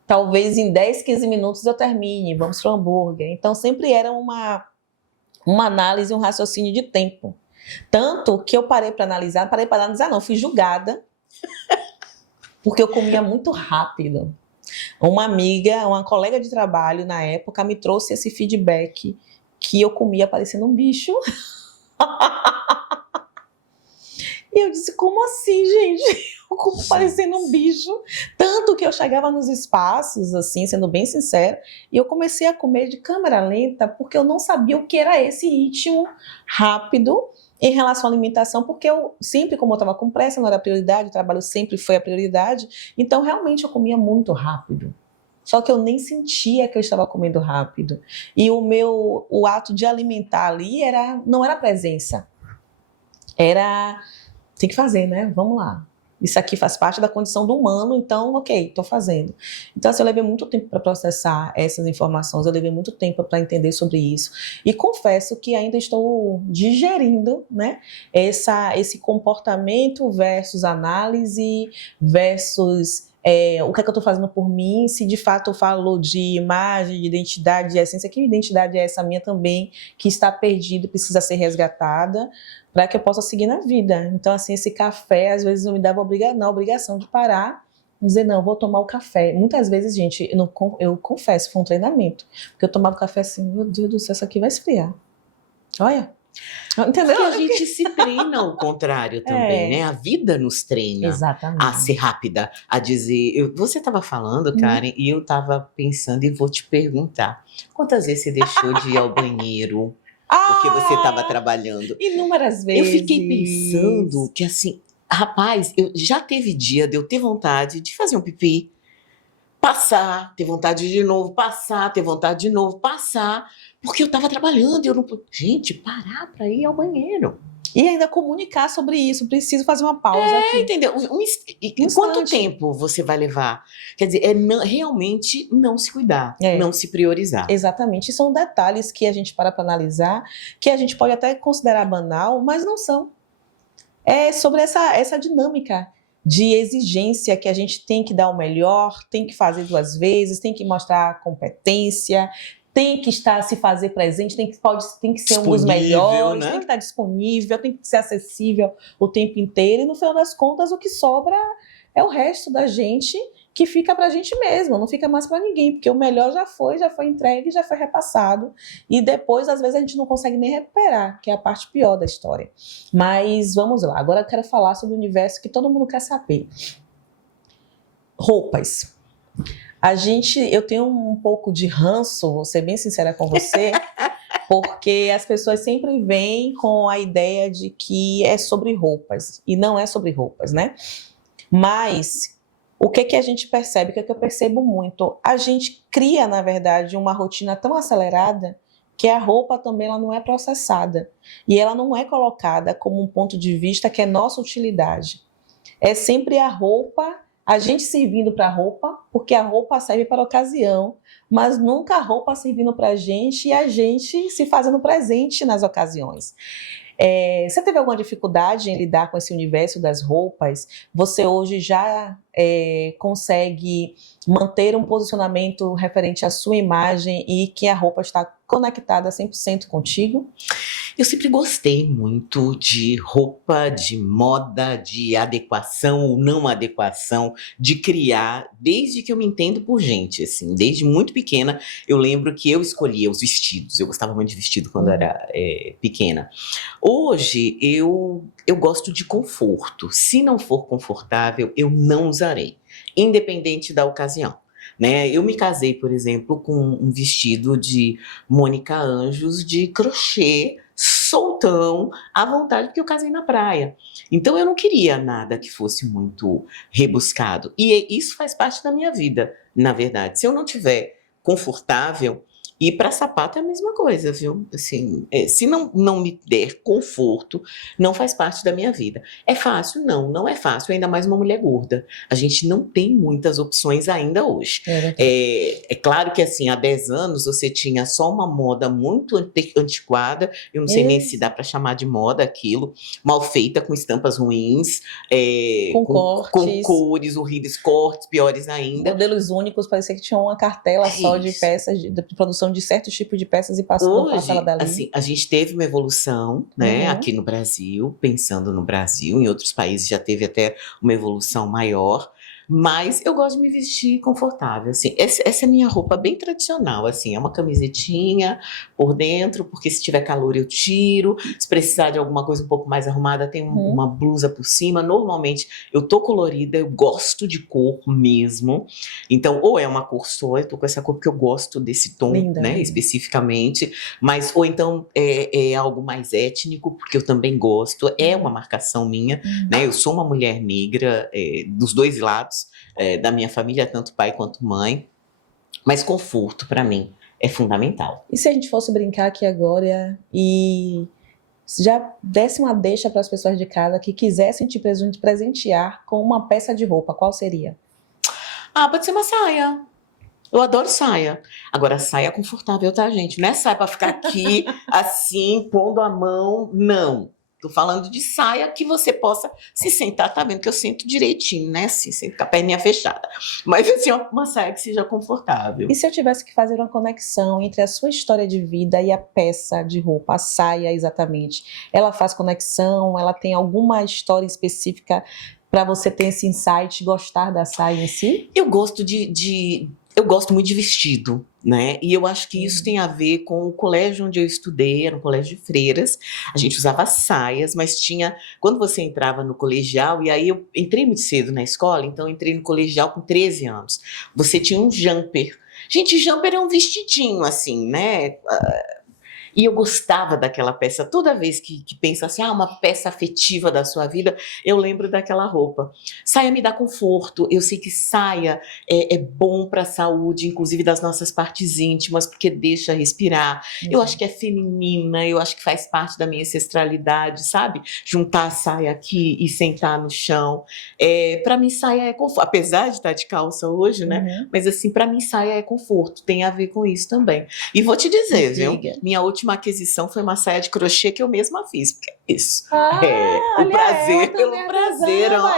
talvez em 10, 15 minutos eu termine, vamos para o hambúrguer. Então sempre era uma análise, um raciocínio de tempo. Tanto que eu parei para analisar, não, fui julgada, porque eu comia muito rápido. Uma amiga, uma colega de trabalho na época, me trouxe esse feedback que eu comia parecendo um bicho. E eu disse, como assim, gente? Eu como parecendo um bicho. Tanto que eu chegava nos espaços, assim, sendo bem sincera, e eu comecei a comer de câmera lenta, porque eu não sabia o que era esse ritmo rápido em relação à alimentação, porque eu sempre, como eu estava com pressa, não era prioridade, o trabalho sempre foi a prioridade, então realmente eu comia muito rápido. Só que eu nem sentia que eu estava comendo rápido. E o ato de alimentar ali não era presença. Era, tem que fazer, né? Vamos lá. Isso aqui faz parte da condição do humano, então, ok, estou fazendo. Então, assim, eu levei muito tempo para processar essas informações, eu levei muito tempo para entender sobre isso. E confesso que ainda estou digerindo, né, esse comportamento versus análise, versus o que é que eu estou fazendo por mim, se de fato eu falo de imagem, de identidade, de essência, que identidade é essa minha também, que está perdida e precisa ser resgatada, para que eu possa seguir na vida. Então, assim, esse café, às vezes, eu me dava a obrigação de parar e dizer, não, vou tomar o café. Muitas vezes, gente, eu confesso, foi um treinamento, porque eu tomava o café assim, meu Deus do céu, isso aqui vai esfriar. Olha, entendeu? Porque a gente se treina ao contrário também, né? A vida nos treina Exatamente. a ser rápida, a dizer... Você estava falando, Karen, e eu estava pensando e vou te perguntar. Quantas vezes você deixou de ir ao banheiro porque você estava trabalhando? Inúmeras vezes. Eu fiquei pensando que assim, rapaz, já teve dia de eu ter vontade de fazer um pipi, passar, ter vontade de novo, passar, ter vontade de novo, passar, porque eu estava trabalhando e eu não... Gente, parar para ir ao banheiro. E ainda comunicar sobre isso, preciso fazer uma pausa aqui. Entendeu? Quanto tempo você vai levar? Quer dizer, realmente não se cuidar, não se priorizar. Exatamente. E são detalhes que a gente para analisar, que a gente pode até considerar banal, mas não são. É sobre essa dinâmica de exigência que a gente tem que dar o melhor, tem que fazer 2 vezes, tem que mostrar competência, tem que se fazer presente, tem que ser um dos melhores, né? Tem que estar disponível, tem que ser acessível o tempo inteiro, e no final das contas o que sobra é o resto da gente, que fica pra gente mesmo, não fica mais pra ninguém, porque o melhor já foi entregue, já foi repassado, e depois às vezes a gente não consegue nem recuperar, que é a parte pior da história. Mas vamos lá, agora eu quero falar sobre o universo que todo mundo quer saber. Roupas. Eu tenho um pouco de ranço, vou ser bem sincera com você, porque as pessoas sempre vêm com a ideia de que é sobre roupas, e não é sobre roupas, né? Mas o que a gente percebe, o que eu percebo muito? A gente cria, na verdade, uma rotina tão acelerada que a roupa também ela não é processada, e ela não é colocada como um ponto de vista que é nossa utilidade. É sempre a roupa, a gente servindo para a roupa, porque a roupa serve para a ocasião, mas nunca a roupa servindo para a gente e a gente se fazendo presente nas ocasiões. Você teve alguma dificuldade em lidar com esse universo das roupas? Você hoje já consegue manter um posicionamento referente à sua imagem e que a roupa está conectada 100% contigo? Eu sempre gostei muito de roupa, de moda, de adequação ou não adequação, de criar, desde que eu me entendo por gente, assim, desde muito pequena, eu lembro que eu escolhia os vestidos, eu gostava muito de vestido quando era pequena. Hoje, eu gosto de conforto, se não for confortável, eu não usarei, independente da ocasião. Né? Eu me casei, por exemplo, com um vestido de Mônica Anjos de crochê, soltão, à vontade, porque eu casei na praia. Então eu não queria nada que fosse muito rebuscado. E isso faz parte da minha vida, na verdade. Se eu não tiver confortável, e para sapato é a mesma coisa, viu? Assim, se não me der conforto, não faz parte da minha vida. É fácil? Não, não é fácil, ainda mais uma mulher gorda. A gente não tem muitas opções ainda hoje. É claro que assim, há 10 anos você tinha só uma moda muito antiquada, eu não sei nem se dá para chamar de moda aquilo, mal feita, com estampas ruins, com cortes, com cores horríveis, cortes piores ainda. Modelos únicos, parecia que tinha uma cartela só de peças, de produção de certos tipos de peças e passava dali. Assim, a gente teve uma evolução, né, aqui no Brasil, pensando no Brasil, em outros países já teve até uma evolução maior, Mas eu gosto de me vestir confortável, assim. Essa é a minha roupa bem tradicional, assim. É uma camisetinha por dentro, porque se tiver calor eu tiro. Se precisar de alguma coisa um pouco mais arrumada, tem uma blusa por cima. Normalmente eu tô colorida, eu gosto de cor mesmo. Então, ou é uma cor só, eu tô com essa cor porque eu gosto desse tom, Linda, né, linda. especificamente. Mas, ou então é algo mais étnico, porque eu também gosto. É uma marcação minha, né? Eu sou uma mulher negra, dos dois lados, da minha família, tanto pai quanto mãe. Mas conforto, para mim, é fundamental. E se a gente fosse brincar aqui agora e já desse uma deixa para as pessoas de casa que quisessem te presentear com uma peça de roupa, qual seria? Ah, pode ser uma saia. Eu adoro saia. Agora, saia confortável, tá, gente? Não é saia pra ficar aqui, assim, pondo a mão. Não. Tô falando de saia que você possa se sentar. Tá vendo que eu sento direitinho, né? Assim, sento com a perninha fechada. Mas, assim, uma saia que seja confortável. E se eu tivesse que fazer uma conexão entre a sua história de vida e a peça de roupa, a saia exatamente, ela faz conexão? Ela tem alguma história específica para você ter esse insight, gostar da saia em si? Eu gosto eu gosto muito de vestido, né? E eu acho que isso tem a ver com o colégio onde eu estudei, era um colégio de freiras. A gente usava saias, mas tinha... Quando você entrava no colegial, e aí eu entrei muito cedo na escola, então eu entrei no colegial com 13 anos. Você tinha um jumper. Gente, jumper é um vestidinho, assim, né? E eu gostava daquela peça. Toda vez que penso assim, uma peça afetiva da sua vida, eu lembro daquela roupa. Saia me dá conforto. Eu sei que saia é bom para a saúde, inclusive das nossas partes íntimas, porque deixa respirar. Eu acho que é feminina, eu acho que faz parte da minha ancestralidade, sabe? Juntar a saia aqui e sentar no chão. Para mim, saia é conforto. Apesar de estar de calça hoje, né? Mas assim, para mim, saia é conforto. Tem a ver com isso também. E vou te dizer, viu? Minha última aquisição foi uma saia de crochê que eu mesma fiz, porque é isso. O prazer pelo prazer, ó,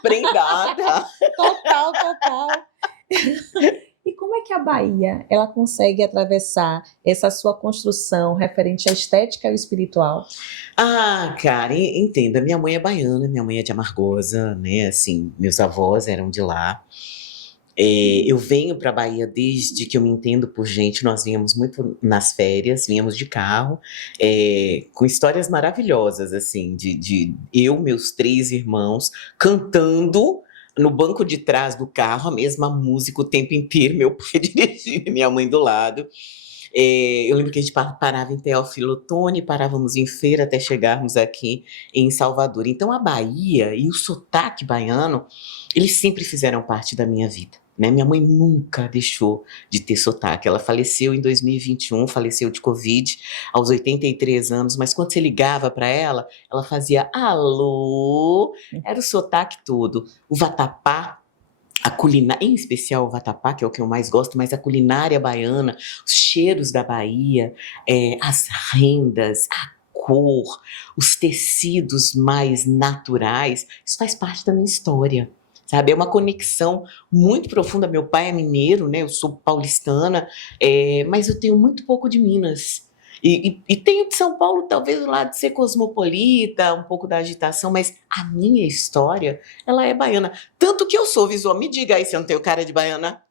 prendada. Total. E como é que a Bahia, ela consegue atravessar essa sua construção referente à estética e ao espiritual? Cara, entenda, minha mãe é baiana, minha mãe é de Amargosa, né, assim, meus avós eram de lá. Eu venho para a Bahia desde que eu me entendo por gente, nós vínhamos muito nas férias, vínhamos de carro, com histórias maravilhosas, assim, de eu, meus 3 irmãos, cantando no banco de trás do carro, a mesma música o tempo inteiro, meu pai dirigindo, minha mãe do lado. Eu lembro que a gente parava em Teófilo Otoni, parávamos em Feira até chegarmos aqui em Salvador. Então a Bahia e o sotaque baiano, eles sempre fizeram parte da minha vida, né? Minha mãe nunca deixou de ter sotaque. Ela faleceu em 2021, faleceu de Covid, aos 83 anos, mas quando você ligava para ela, ela fazia alô, era o sotaque todo. O vatapá, a culinária, em especial o vatapá, que é o que eu mais gosto, mas a culinária baiana, os cheiros da Bahia, as rendas, a cor, os tecidos mais naturais, isso faz parte da minha história, sabe? É uma conexão muito profunda. Meu pai é mineiro, né? Eu sou paulistana, mas eu tenho muito pouco de Minas. E tenho de São Paulo, talvez o lado de ser cosmopolita, um pouco da agitação, mas a minha história, ela é baiana. Tanto que eu sou visual. Me diga aí se eu não tenho cara de baiana.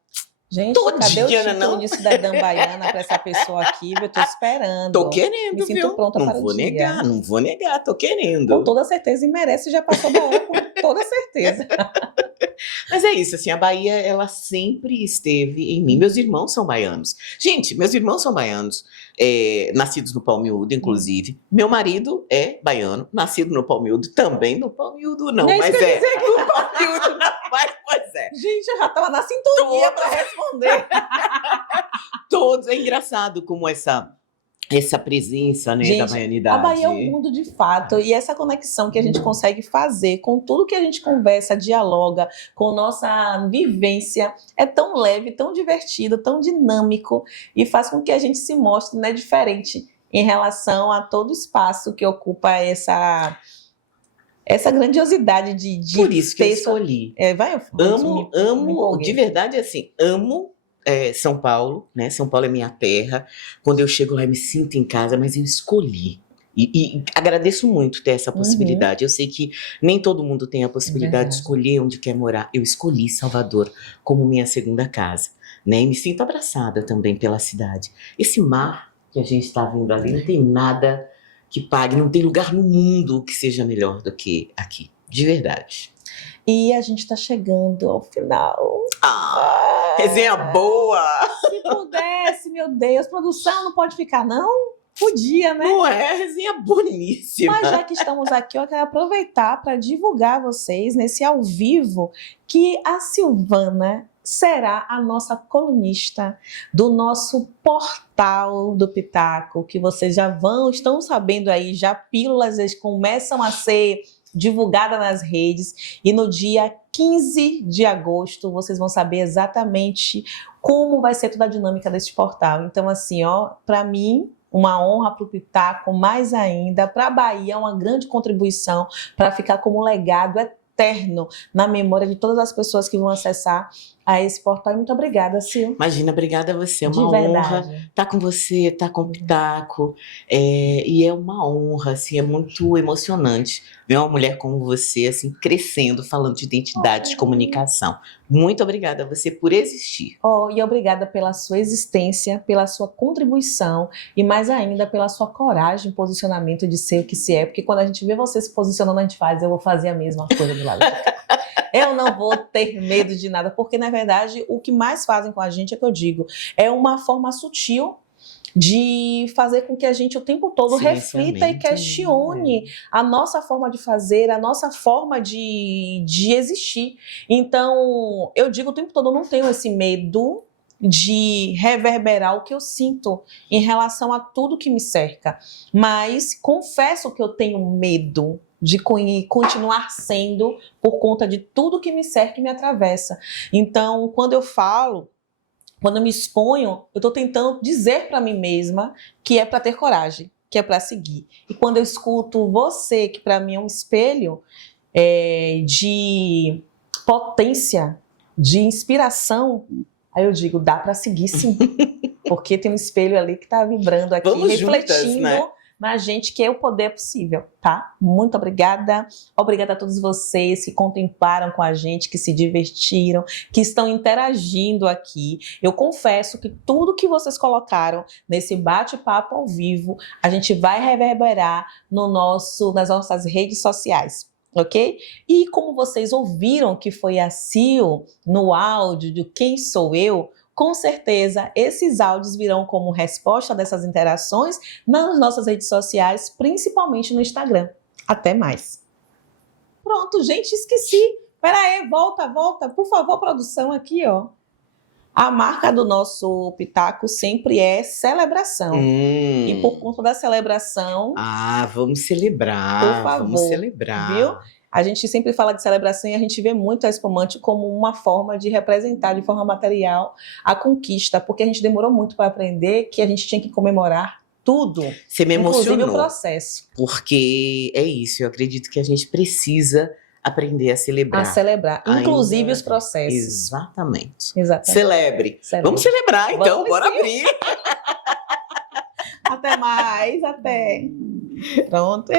Gente, Todinha, cadê o título não? de cidadã baiana para essa pessoa aqui? Eu tô esperando. Tô querendo, Me sinto viu? pronta Não para o vou dia. negar, não vou negar, tô querendo. Com toda certeza, e merece, já passou da hora, com toda certeza. Mas é isso, assim, a Bahia, ela sempre esteve em mim. Meus irmãos são baianos. Gente, meus irmãos são baianos, nascidos no Palmiúdo, inclusive. Meu marido é baiano, nascido no Palmiúdo, também no Palmiúdo não, Nem mas isso que eu ia dizer aqui. no Palmiúdo não, mas pois é. Gente, eu já estava na sintonia para responder. Todos, é engraçado como essa presença, né, da Gente, baianidade. a Bahia é um mundo de fato, e essa conexão que a gente consegue fazer com tudo que a gente conversa, dialoga, com nossa vivência, é tão leve, tão divertido, tão dinâmico, e faz com que a gente se mostre, né, diferente em relação a todo o espaço que ocupa essa grandiosidade de Por isso que eu ter escolhi. amo, De verdade, assim, amo São Paulo, né? São Paulo é minha terra. Quando eu chego lá, eu me sinto em casa, mas eu escolhi E agradeço muito ter essa possibilidade. Eu sei que nem todo mundo tem a possibilidade de verdade. escolher onde quer morar. Eu escolhi Salvador como minha segunda casa, né? E me sinto abraçada também pela cidade. Esse mar que a gente está vendo ali não tem nada que pague, não tem lugar no mundo que seja melhor do que aqui, de verdade. E a gente está chegando ao final. Resenha boa! Se pudesse, meu Deus, produção não pode ficar, não? Podia, né? Não é? Resenha boníssima. Mas já que estamos aqui, eu quero aproveitar para divulgar a vocês, nesse ao vivo, que a Silvana será a nossa colunista do nosso portal do Pitaco, que vocês estão sabendo aí, já pílulas começam a ser divulgadas nas redes, e no dia 15 de agosto vocês vão saber exatamente como vai ser toda a dinâmica desse portal. Então, assim, ó, para mim, uma honra para o Pitaco, mais ainda, para a Bahia, uma grande contribuição para ficar como legado eterno na memória de todas as pessoas que vão acessar a esse portal. E muito obrigada, Sil. Imagina, obrigada a você. É De uma verdade. honra estar com você, estar com o Pitaco. E é uma honra, assim, é muito emocionante ver uma mulher como você, assim, crescendo, falando de identidade, de comunicação. Muito obrigada a você por existir. E obrigada pela sua existência, pela sua contribuição e mais ainda pela sua coragem, posicionamento de ser o que se é. Porque quando a gente vê você se posicionando, a gente faz, eu vou fazer a mesma coisa do lado de cá. Eu não vou ter medo de nada, porque na verdade o que mais fazem com a gente é que eu digo, é uma forma sutil de fazer com que a gente o tempo todo reflita e questione a nossa forma de fazer, a nossa forma de existir. Então, eu digo o tempo todo, eu não tenho esse medo de reverberar o que eu sinto em relação a tudo que me cerca, mas confesso que eu tenho medo de continuar sendo por conta de tudo que me cerca e me atravessa. Então, quando eu falo, quando eu me exponho, eu estou tentando dizer para mim mesma que é para ter coragem, que é para seguir. E quando eu escuto você, que para mim é um espelho de potência, de inspiração, aí eu digo, dá para seguir sim. Porque tem um espelho ali que está vibrando aqui, vamos refletindo juntas, né? na gente que o poder é possível, tá? Muito obrigada. Obrigada a todos vocês que contemplaram com a gente, que se divertiram, que estão interagindo aqui. Eu confesso que tudo que vocês colocaram nesse bate-papo ao vivo, a gente vai reverberar nas nossas redes sociais. Ok? E como vocês ouviram que foi a Sil no áudio de Quem Sou Eu, com certeza esses áudios virão como resposta dessas interações nas nossas redes sociais, principalmente no Instagram. Até mais. Pronto, gente, esqueci. Pera aí, volta. Por favor, produção, aqui, ó. A marca do nosso Pitaco sempre é celebração. E por conta da celebração... vamos celebrar. Por favor, vamos celebrar. Viu? A gente sempre fala de celebração e a gente vê muito a espumante como uma forma de representar de forma material a conquista, porque a gente demorou muito para aprender que a gente tinha que comemorar tudo. Você me emocionou. Inclusive o processo. Porque é isso, eu acredito que a gente precisa aprender a celebrar. A celebrar, inclusive os processos. Exatamente. Celebre. Vamos celebrar, então, Vamos bora sim. abrir. Até mais, até. Pronto.